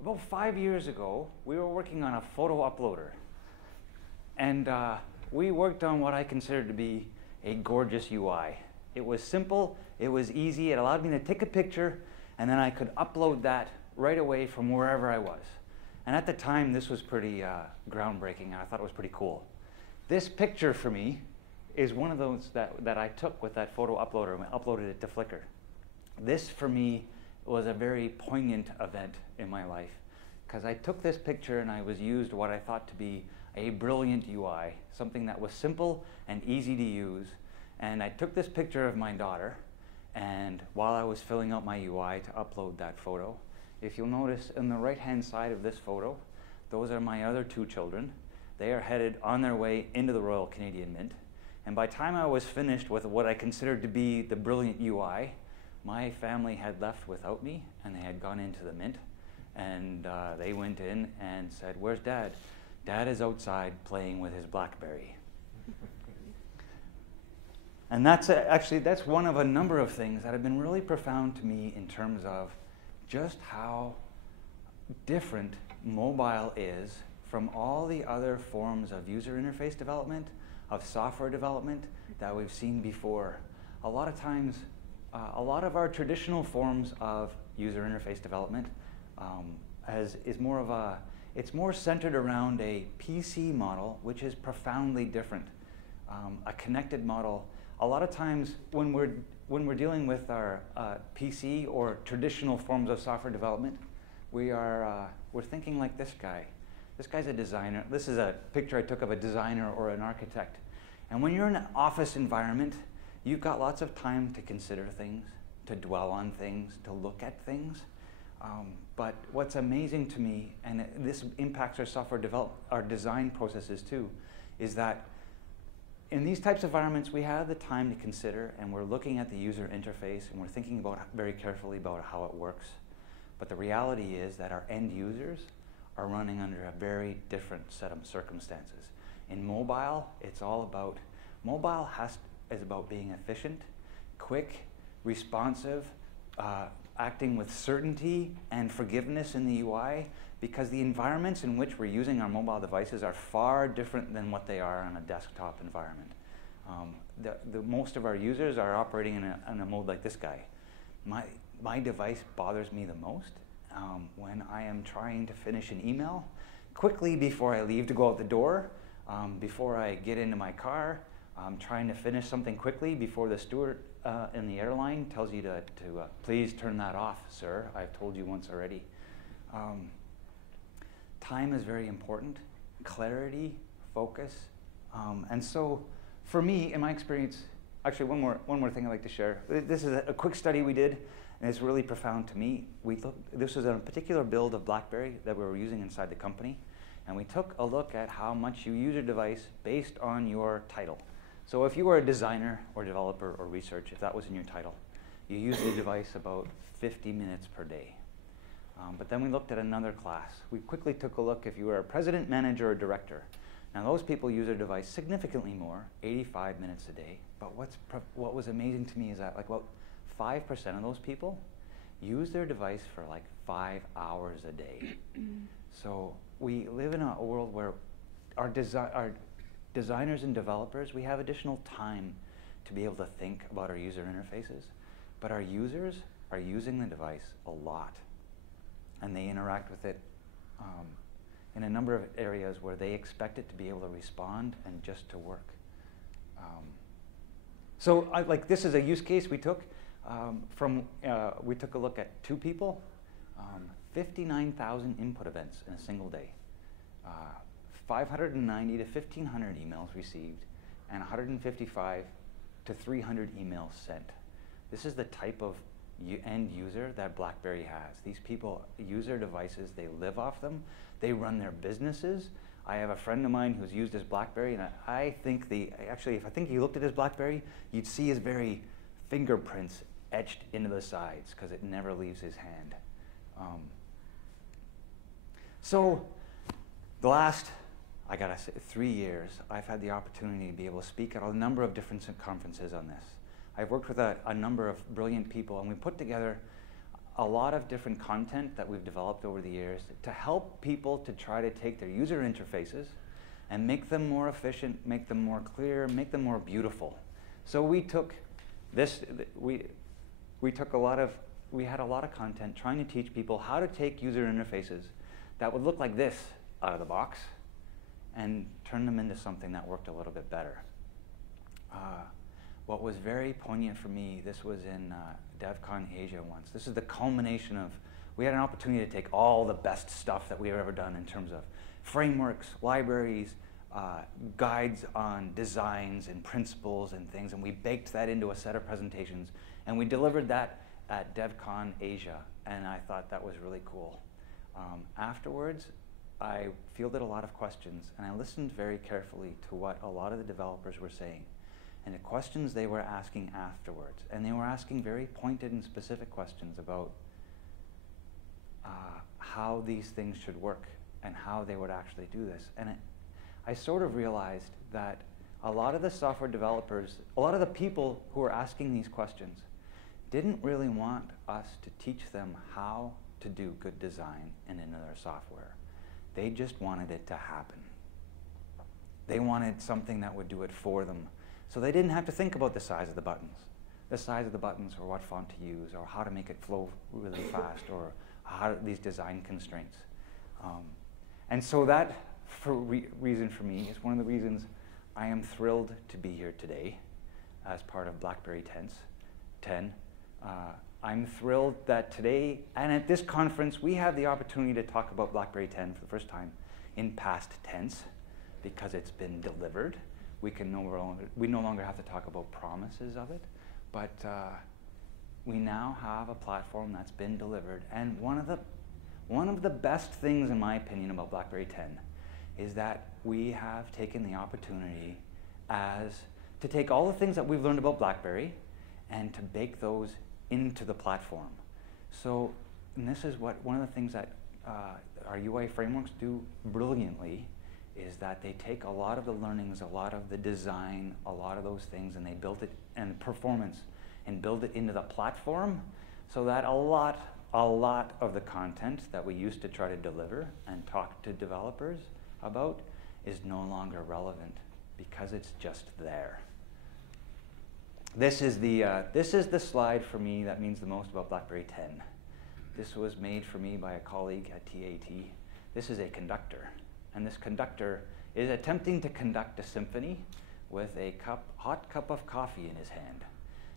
about 5 years ago, we were working on a photo uploader. And we worked on what I considered to be a gorgeous UI. It was simple, it was easy, it allowed me to take a picture, and then I could upload that right away from wherever I was. And at the time, this was pretty groundbreaking, and I thought it was pretty cool. This picture for me is one of those that I took with that photo uploader and uploaded it to Flickr. This, for me, was a very poignant event in my life, because I took this picture and I was used what I thought to be a brilliant UI, something that was simple and easy to use. And I took this picture of my daughter, and while I was filling out my UI to upload that photo, if you'll notice on the right-hand side of this photo, those are my other two children. They are headed on their way into the Royal Canadian Mint. And by the time I was finished with what I considered to be the brilliant UI, my family had left without me, and they had gone into the Mint. And they went in and said, "Where's Dad?" "Dad is outside playing with his BlackBerry." And that's that's one of a number of things that have been really profound to me in terms of just how different mobile is from all the other forms of user interface development, of software development that we've seen before. A lot of times, a lot of our traditional forms of user interface development it's more centered around a PC model, which is profoundly different. A connected model. A lot of times when we're dealing with our PC or traditional forms of software development, we're thinking like this guy. This guy's a designer. This is a picture I took of a designer or an architect. And when you're in an office environment, you've got lots of time to consider things, to dwell on things, to look at things. But what's amazing to me, and this impacts our design processes too, is that in these types of environments, we have the time to consider, and we're looking at the user interface, and we're thinking very carefully about how it works. But the reality is that our end users are running under a very different set of circumstances. In mobile, it's all about, is about being efficient, quick, responsive, acting with certainty and forgiveness in the UI, because the environments in which we're using our mobile devices are far different than what they are on a desktop environment. Most of our users are operating in a mode like this guy. My device bothers me the most when I am trying to finish an email quickly before I leave to go out the door, before I get into my car. I'm trying to finish something quickly before the steward in the airline tells you to please turn that off, sir. I've told you once already. Time is very important. Clarity, focus, and so for me, in my experience, actually one more thing I'd like to share. This is a quick study we did, and it's really profound to me. This was a particular build of BlackBerry that we were using inside the company, and we took a look at how much you use your device based on your title. So if you were a designer or developer or research, if that was in your title, you used the device about 50 minutes per day. But then we looked at another class. We quickly took a look if you were a president, manager, or director. Now those people use their device significantly more, 85 minutes a day. But what was amazing to me is that like about 5% of those people use their device for like 5 hours a day. So we live in a world where our designers and developers, we have additional time to be able to think about our user interfaces, but our users are using the device a lot, and they interact with it in a number of areas where they expect it to be able to respond and just to work. So this is a use case we took we took a look at 2 people, 59,000 input events in a single day. 590 to 1,500 emails received, and 155 to 300 emails sent. This is the type of end user that BlackBerry has. These people use their devices, they live off them, they run their businesses. I have a friend of mine who's used his BlackBerry, and I think if I think you looked at his BlackBerry, you'd see his very fingerprints etched into the sides because it never leaves his hand. So the last, I gotta say, 3 years, I've had the opportunity to be able to speak at a number of different conferences on this. I've worked with a number of brilliant people, and we put together a lot of different content that we've developed over the years to help people to try to take their user interfaces and make them more efficient, make them more clear, make them more beautiful. So we took this, we had a lot of content trying to teach people how to take user interfaces that would look like this out of the box and turn them into something that worked a little bit better. What was very poignant for me, this was in DevCon Asia once. This is the culmination of, we had an opportunity to take all the best stuff that we've ever done in terms of frameworks, libraries, guides on designs and principles and things, and we baked that into a set of presentations, and we delivered that at DevCon Asia, and I thought that was really cool. Afterwards, I fielded a lot of questions, and I listened very carefully to what a lot of the developers were saying, and the questions they were asking afterwards. And they were asking very pointed and specific questions about how these things should work and how they would actually do this. And I sort of realized that a lot of the software developers, a lot of the people who were asking these questions didn't really want us to teach them how to do good design in their software. They just wanted it to happen. They wanted something that would do it for them. So they didn't have to think about the size of the buttons. The size of the buttons, or what font to use, or how to make it flow really fast, or how these design constraints. And so that reason for me is one of the reasons I am thrilled to be here today as part of BlackBerry 10. I'm thrilled that today, and at this conference, we have the opportunity to talk about BlackBerry 10 for the first time in past tense, because it's been delivered. We no longer have to talk about promises of it, but we now have a platform that's been delivered. And one of the best things, in my opinion, about BlackBerry 10 is that we have taken the opportunity to take all the things that we've learned about BlackBerry and to bake those into the platform. So, and this is one of the things that our UI frameworks do brilliantly, is that they take a lot of the learnings, a lot of the design, a lot of those things, and they build it, and performance, and build it into the platform, so that a lot of the content that we used to try to deliver and talk to developers about is no longer relevant, because it's just there. This is the slide for me that means the most about BlackBerry 10. This was made for me by a colleague at TAT. This is a conductor. And this conductor is attempting to conduct a symphony with a hot cup of coffee in his hand.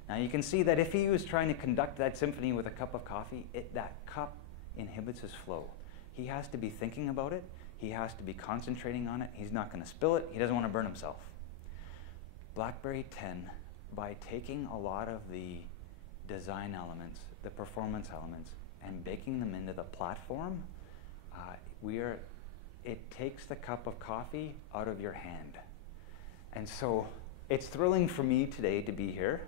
Now you can see that if he was trying to conduct that symphony with a cup of coffee, that cup inhibits his flow. He has to be thinking about it. He has to be concentrating on it. He's not going to spill it. He doesn't want to burn himself. BlackBerry 10, by taking a lot of the design elements, the performance elements, and baking them into the platform, it takes the cup of coffee out of your hand. And so it's thrilling for me today to be here,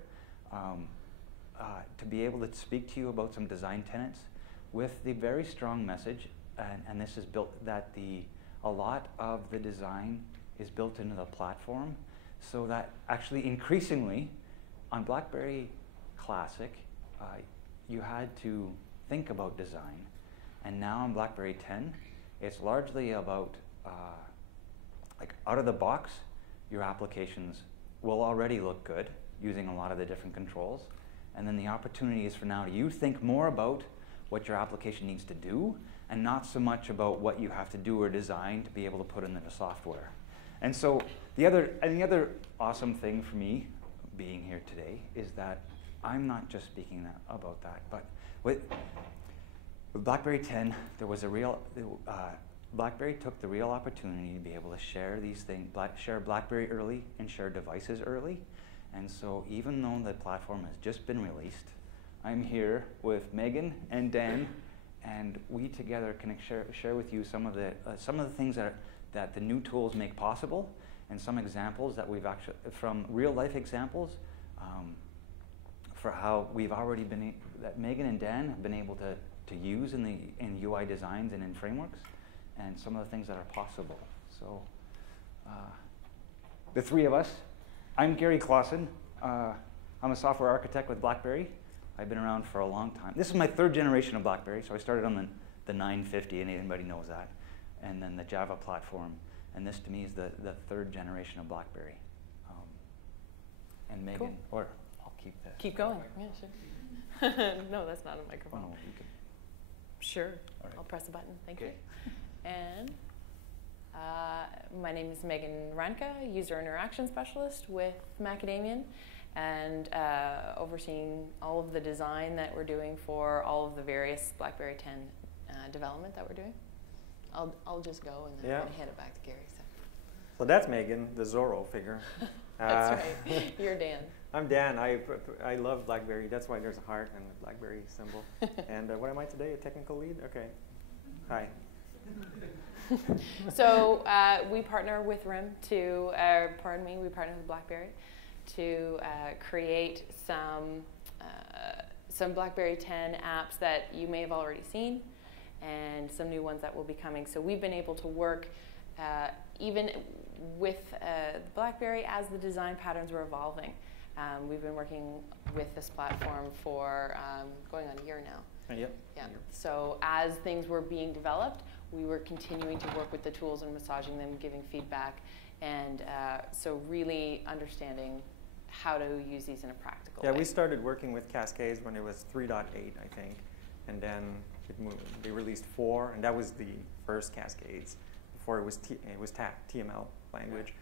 to be able to speak to you about some design tenets with the very strong message, and this is built, that a lot of the design is built into the platform, so that actually increasingly on BlackBerry Classic, you had to think about design, and now on BlackBerry 10, it's largely about, like out of the box, your applications will already look good using a lot of the different controls. And then the opportunity is for now you think more about what your application needs to do, and not so much about what you have to do or design to be able to put into the software. And so the other awesome thing for me being here today is that I'm not just speaking about that, but with BlackBerry 10, there was BlackBerry took the real opportunity to be able to share these things, share BlackBerry early and share devices early. And so even though the platform has just been released, I'm here with Meaghan and Dan, and we together can share with you some of the things that the new tools make possible, and some examples that we've actually, from real life examples, for how we've already that Meaghan and Dan have been able to use in UI designs and in frameworks, and some of the things that are possible. So the three of us, I'm Gary Clausen. I'm a software architect with BlackBerry. I've been around for a long time. This is my third generation of BlackBerry, so I started on the 950, and anybody knows that, and then the Java platform, and this to me is the third generation of BlackBerry. And Meaghan, cool. or I'll keep that. Keep going. Yeah, sure. No, that's not a microphone. Oh, no, you can. Sure. All right. I'll press a button. Thank Okay. you. And my name is Meaghan Reinecke, User Interaction Specialist with Macadamian, and overseeing all of the design that we're doing for all of the various BlackBerry 10 development that we're doing. I'll just go and then I'm going to hand it back to Gary. So that's Meaghan, the Zorro figure. That's right. You're Dan. I'm Dan. I love BlackBerry. That's why there's a heart and the BlackBerry symbol. And what am I today? A technical lead? Okay. Hi. So we partner with RIM to, we partner with BlackBerry to create some BlackBerry 10 apps that you may have already seen, and some new ones that will be coming. So we've been able to work even with BlackBerry as the design patterns were evolving. We've been working with this platform for going on a year now. Yep. Yeah. So as things were being developed, we were continuing to work with the tools and massaging them, giving feedback, and so really understanding how to use these in a practical way. Yeah, we started working with Cascades when it was 3.8, I think, and then it moved, they released 4, and that was the first Cascades. Before it was TML language.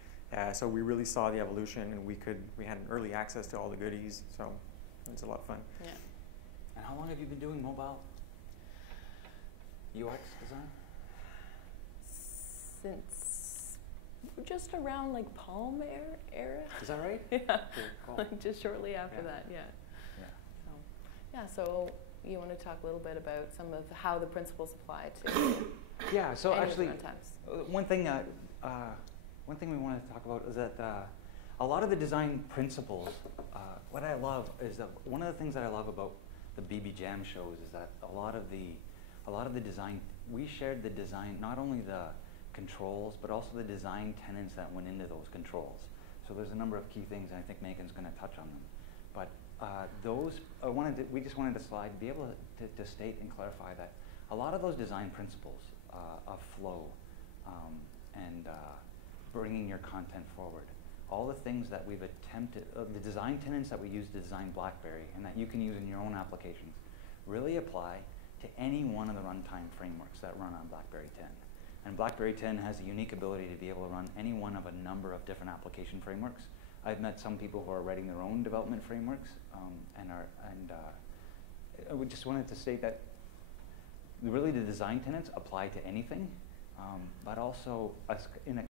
So we really saw the evolution, and we had an early access to all the goodies. So it's a lot of fun. Yeah. And how long have you been doing mobile UX design? Since just around like Palm era. Is that right? Yeah. Cool. Like just shortly after that. Yeah. Yeah. So you want to talk a little bit about some of how the principles apply to Yeah. So any actually, of the runtimes. one thing we wanted to talk about is that a lot of the design principles. What I love is that one of the things that I love about the BB Jam shows is that a lot of the design, we shared the design, not only the controls, but also the design tenets that went into those controls. So there's a number of key things, and I think Meaghan's going to touch on them. But we just wanted to slide, be able to state and clarify that a lot of those design principles of flow and bringing your content forward, all the things that we've attempted, the design tenets that we use to design BlackBerry and that you can use in your own applications, really apply to any one of the runtime frameworks that run on BlackBerry 10. And BlackBerry 10 has a unique ability to be able to run any one of a number of different application frameworks. I've met some people who are writing their own development frameworks, we just wanted to state that really the design tenets apply to anything, but also in a